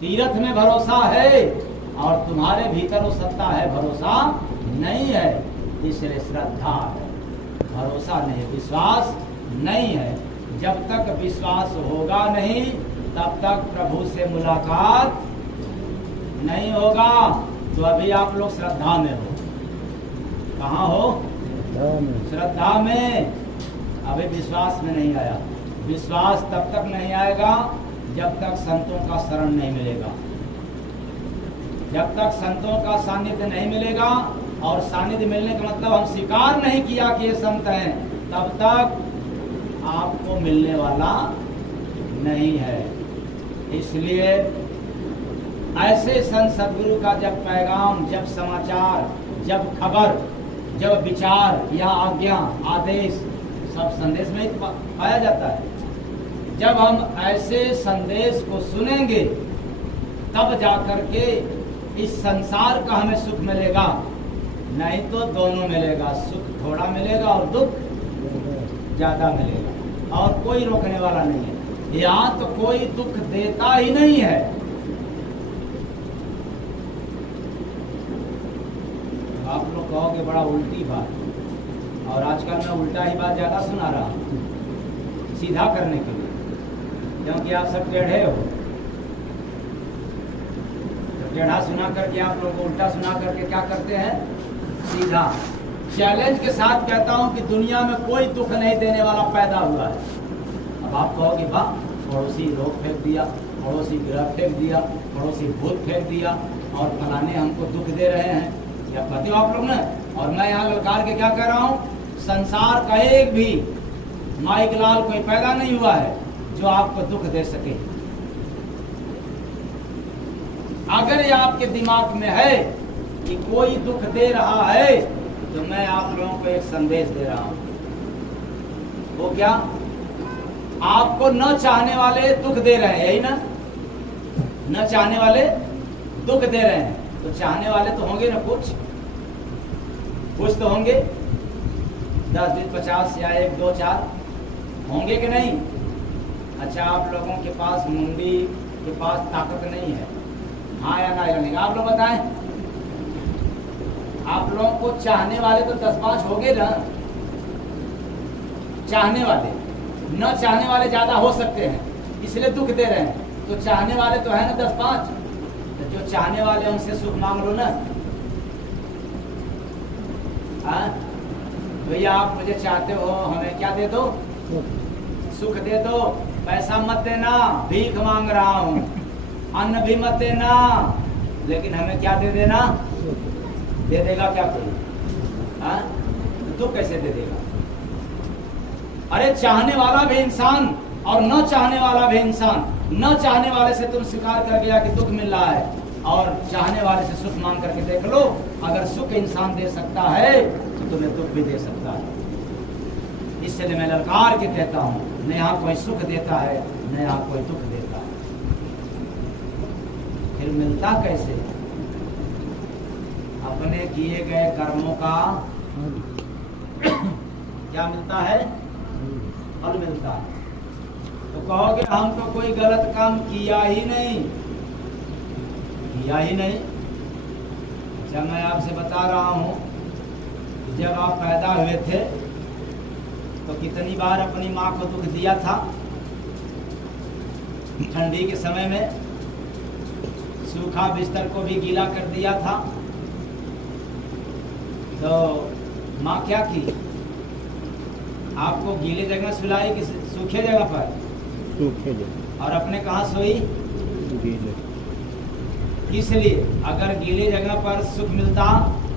तीर्थ में भरोसा है और तुम्हारे भीतर वो सत्ता है, भरोसा नहीं है, इसलिए श्रद्धा है, भरोसा नहीं, विश्वास नहीं है। जब तक विश्वास होगा नहीं तब तक प्रभु से मुलाकात नहीं होगा। तो अभी आप लोग श्रद्धा में हो। कहाँ हो? श्रद्धा में। अभी विश्वास में नहीं आया। विश्वास तब तक नहीं आएगा जब तक संतों का शरण नहीं मिलेगा, जब तक संतों का सानिध्य नहीं मिलेगा। और सानिध्य मिलने का मतलब हम स्वीकार नहीं किया कि ये संत हैं, तब तक आपको मिलने वाला नहीं है। इसलिए ऐसे संत सद्गुरु का जब पैगाम, जब समाचार, जब खबर, जब विचार या आज्ञा, आदेश, सब संदेश में ही पाया जाता है। जब हम ऐसे संदेश को सुनेंगे तब जाकर के इस संसार का हमें सुख मिलेगा, नहीं तो दोनों मिलेगा। सुख थोड़ा मिलेगा और दुख ज्यादा मिलेगा, और कोई रोकने वाला नहीं है। यहाँ तो कोई दुख देता ही नहीं है। आप लोग कहोगे बड़ा उल्टी बात, और आजकल मैं उल्टा ही बात ज्यादा सुना रहा हूँ सीधा करने के लिए, क्योंकि आप सब टेढ़े हो। तो टेढ़ा सुना करके आप लोग को उल्टा सुना करके क्या करते हैं? सीधा। चैलेंज के साथ कहता हूं कि दुनिया में कोई दुख नहीं देने वाला पैदा हुआ है। अब आप कहोगे वाह, पड़ोसी रोग फेंक दिया, पड़ोसी ग्रह फेंक दिया, पड़ोसी भूत फेंक दिया, और फलाने हमको दुख दे रहे हैं, या कहते हो आप लोग ने। और मैं यहाँ ललकार के क्या कह रहा हूँ, संसार का एक भी माइक लाल कोई पैदा नहीं हुआ है जो आपको दुख दे सके। अगर ये आपके दिमाग में है कि कोई दुख दे रहा है, तो मैं आप लोगों को एक संदेश दे रहा हूं। वो क्या? आपको न चाहने वाले दुख दे रहे हैं, यही ना? न चाहने वाले दुख दे रहे हैं, तो चाहने वाले तो होंगे ना, कुछ तो होंगे। 10, 20, 50 या 1, 2, 4 होंगे कि नहीं? अच्छा, आप लोगों के पास मुंडी के पास ताकत नहीं है, हाँ या ना? नहीं, आप लोग बताएं। आप लोगों को चाहने वाले तो 10-5 होंगे ना? चाहने वाले, न चाहने वाले ज्यादा हो सकते हैं, इसलिए दुख दे रहे हैं। तो चाहने वाले तो है ना 10-5, तो जो चाहने वाले उनसे सुख मांग लो ना। भैया आप मुझे चाहते हो, हमें क्या दे दो? सुख दे दो। पैसा मत देना, भीख मांग रहा हूँ। अन्न भी मत देना, लेकिन हमें क्या दे देना? दे देगा क्या कोई? तो कैसे दे देगा? अरे चाहने वाला भी इंसान और न चाहने वाला भी इंसान। न चाहने वाले से तुम स्वीकार कर गया कि दुख मिल रहा है, और चाहने वाले से सुख मांग करके देख लो। अगर सुख इंसान दे सकता है तो तुम्हें दुख भी दे सकता है। इसलिए मैं ललकार के कहता हूँ, न यहाँ कोई सुख देता है, न यहाँ कोई दुख देता है। फिर मिलता कैसे? अपने किए गए कर्मों का क्या मिलता है? फल मिलता है। तो कहोगे हम तो कोई गलत काम किया ही नहीं। जब मैं आपसे बता रहा हूँ, जब आप पैदा हुए थे तो कितनी बार अपनी माँ को दुख दिया था? ठंडी के समय में सूखा बिस्तर को भी गीला कर दिया था। तो माँ क्या की? आपको गीले जगह सुलाई कि सूखे जगह पर? सूखे जगह। और अपने कहाँ सोई? गीले। इसलिए अगर गीले जगह पर सुख मिलता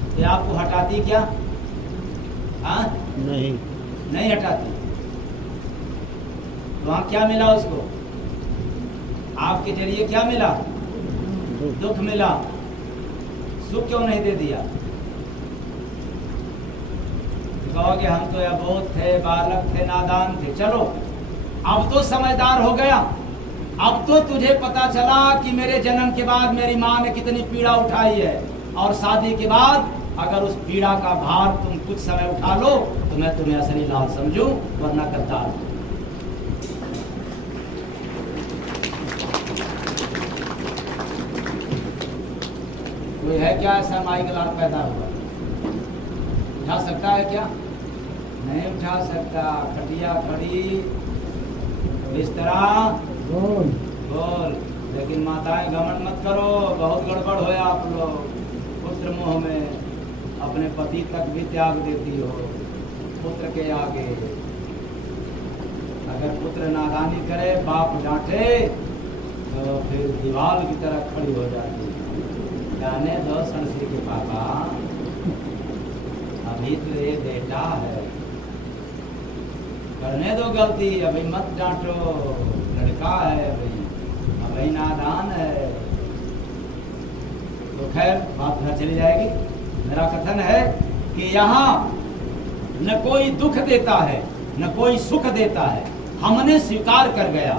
तो आपको हटाती क्या? हाँ? नहीं हटाती। तो वहाँ क्या मिला उसको? आपके जरिए क्या मिला? दुख मिला। सुख क्यों नहीं दे दिया? कहोगे हम तो अबोध थे, बालक थे, नादान थे। चलो, अब तो समझदार हो गया। अब तो तुझे पता चला कि मेरे जन्म के बाद मेरी माँ ने कितनी पीड़ा उठाई है, और शादी के बाद अगर उस पीड़ा का भार तुम कुछ समय उठा लो तो मैं तुम्हें असली लाल समझूं, वरना गद्दार। कोई है क्या ऐसा माई का लाल पैदा हुआ? उठा सकता है क्या? नहीं उठा सकता। खटिया खड़ी, बिस्तरा बोल। लेकिन माताएं घमंड मत करो, बहुत गड़बड़ हो आप लोग। पुत्र मोह में अपने पति तक भी त्याग देती हो पुत्र के आगे। अगर पुत्र नादानी करे, बाप डांटे, तो फिर दीवार की तरह खड़ी हो जाती। जाने दो संश्री के पापा, अभी तो ये बेटा है, करने दो गलती, अभी मत डांटो, लड़का है अभी नादान है। तो खैर बात घर चली जाएगी। मेरा कथन है कि यहाँ न कोई दुख देता है न कोई सुख देता है। हमने स्वीकार कर गया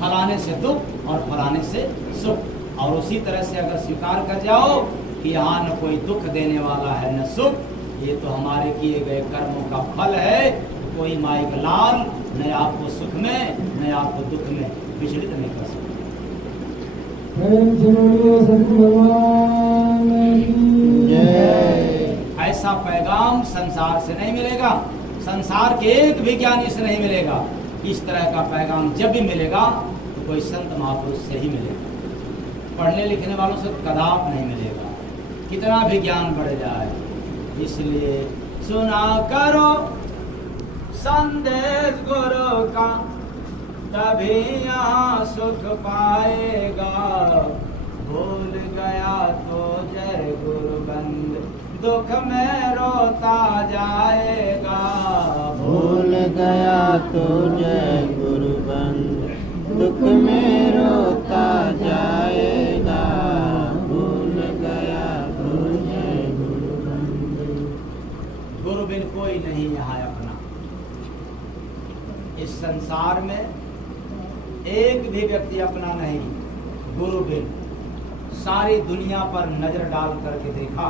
फलाने से दुख और फलाने से सुख, और उसी तरह से अगर स्वीकार कर जाओ कि यहाँ न कोई दुख देने वाला है न सुख, ये तो हमारे किए गए कर्मों का फल है। तो कोई माई का लाल न आपको सुख में न आपको दुख में विचलित नहीं कर सकता। ऐसा पैगाम संसार से नहीं मिलेगा, संसार के एक भी ज्ञानी से नहीं मिलेगा। इस तरह का पैगाम जब भी मिलेगा तो कोई संत महापुरुष से ही मिलेगा, पढ़ने लिखने वालों से कदाप नहीं मिलेगा, कितना भी ज्ञान बढ़ जाए। इसलिए सुना करो संदेश गुरु का, तभी यहाँ सुख पाएगा। भूल गया तो जय गुरु बंद, दुख में रोता जाएगा। भूल गया तो जय गुरु बंद, दुख में रोता जाएगा। भूल गया तो जय गुरु बंद। गुरु बिन कोई नहीं यहाँ अपना। इस संसार में एक भी व्यक्ति अपना नहीं, गुरु बिन। सारी दुनिया पर नजर डाल करके देखा,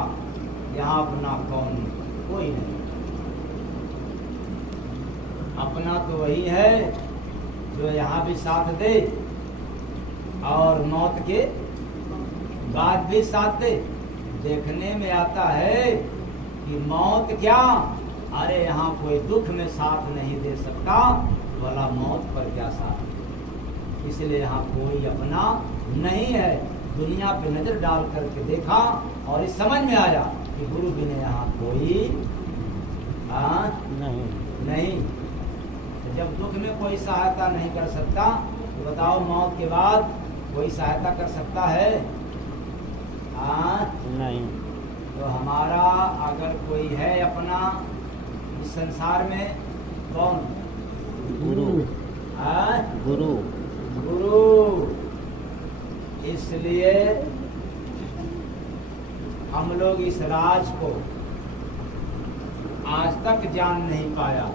यहाँ अपना कौन? कोई नहीं। अपना तो वही है जो यहाँ भी साथ दे और मौत के बाद भी साथ दे। देखने में आता है कि मौत क्या, अरे यहाँ कोई दुख में साथ नहीं दे सकता, भला मौत पर क्या साथ। इसलिए यहाँ कोई अपना नहीं है। दुनिया पे नजर डाल करके देखा और इस समझ में आया कि गुरु बिना यहाँ कोई नहीं। तो जब दुख में कोई सहायता नहीं कर सकता, तो बताओ मौत के बाद कोई सहायता कर सकता है? नहीं। तो हमारा अगर कोई है अपना इस संसार में, कौन? गुरु। गुरु। गुरु। इसलिए हम लोग इस राज को आज तक जान नहीं पाया।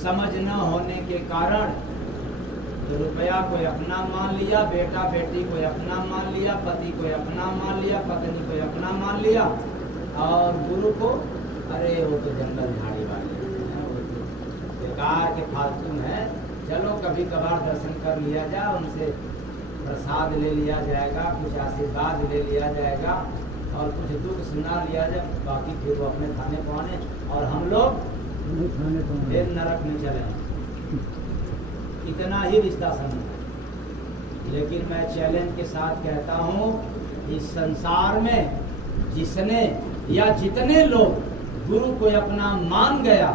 समझ न होने के कारण तो रुपया कोई अपना मान लिया, बेटा बेटी कोई अपना मान लिया, पति कोई अपना मान लिया, पत्नी कोई अपना मान लिया, और गुरु को अरे वो तो जंगल झाड़ी वाले बेकार के फालतू हैं, चलो कभी कभार दर्शन कर लिया जाए, उनसे प्रसाद ले लिया जाएगा, कुछ आशीर्वाद ले लिया जाएगा और कुछ दुख सुना लिया जाए, बाकी फिर वो अपने खाने पवाने और हम लोग फिर नरक में चले। इतना ही रिश्ता समझ। लेकिन मैं चैलेंज के साथ कहता हूँ, इस संसार में जिसने या जितने लोग गुरु को अपना मान गया,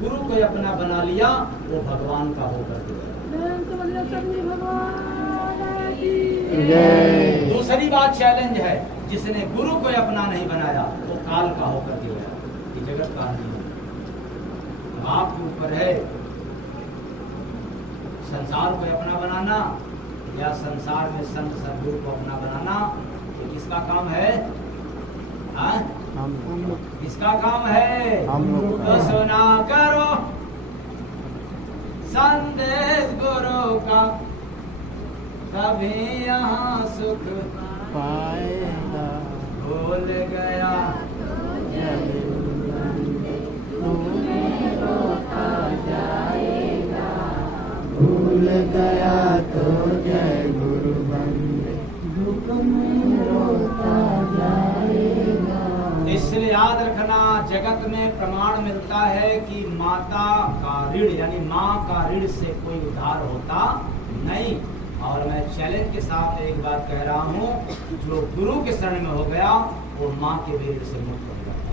गुरु को अपना बना लिया, वो भगवान का होकर गया। दूसरी बात चैलेंज है, जिसने गुरु को अपना नहीं बनाया वो काल का होकर के गया। ये जगत का नहीं है, आपके ऊपर है संसार को अपना बनाना या संसार में संत सदगुरु को अपना बनाना। तो किसका काम है? किसका काम है? तो सुना करो संदेश गुरु का, तभी यहाँ सुख पाएगा। भूल गया भूल गया तो जय गुरु बंदे, दुख इसलिए याद रखना, जगत में प्रमाण मिलता है कि माता का ऋण यानी माँ का ऋण से कोई उद्धार होता नहीं। और मैं चैलेंज के साथ एक बात कह रहा हूँ, जो गुरु के शरण में हो गया वो माँ के ऋण से मुक्त हो गया।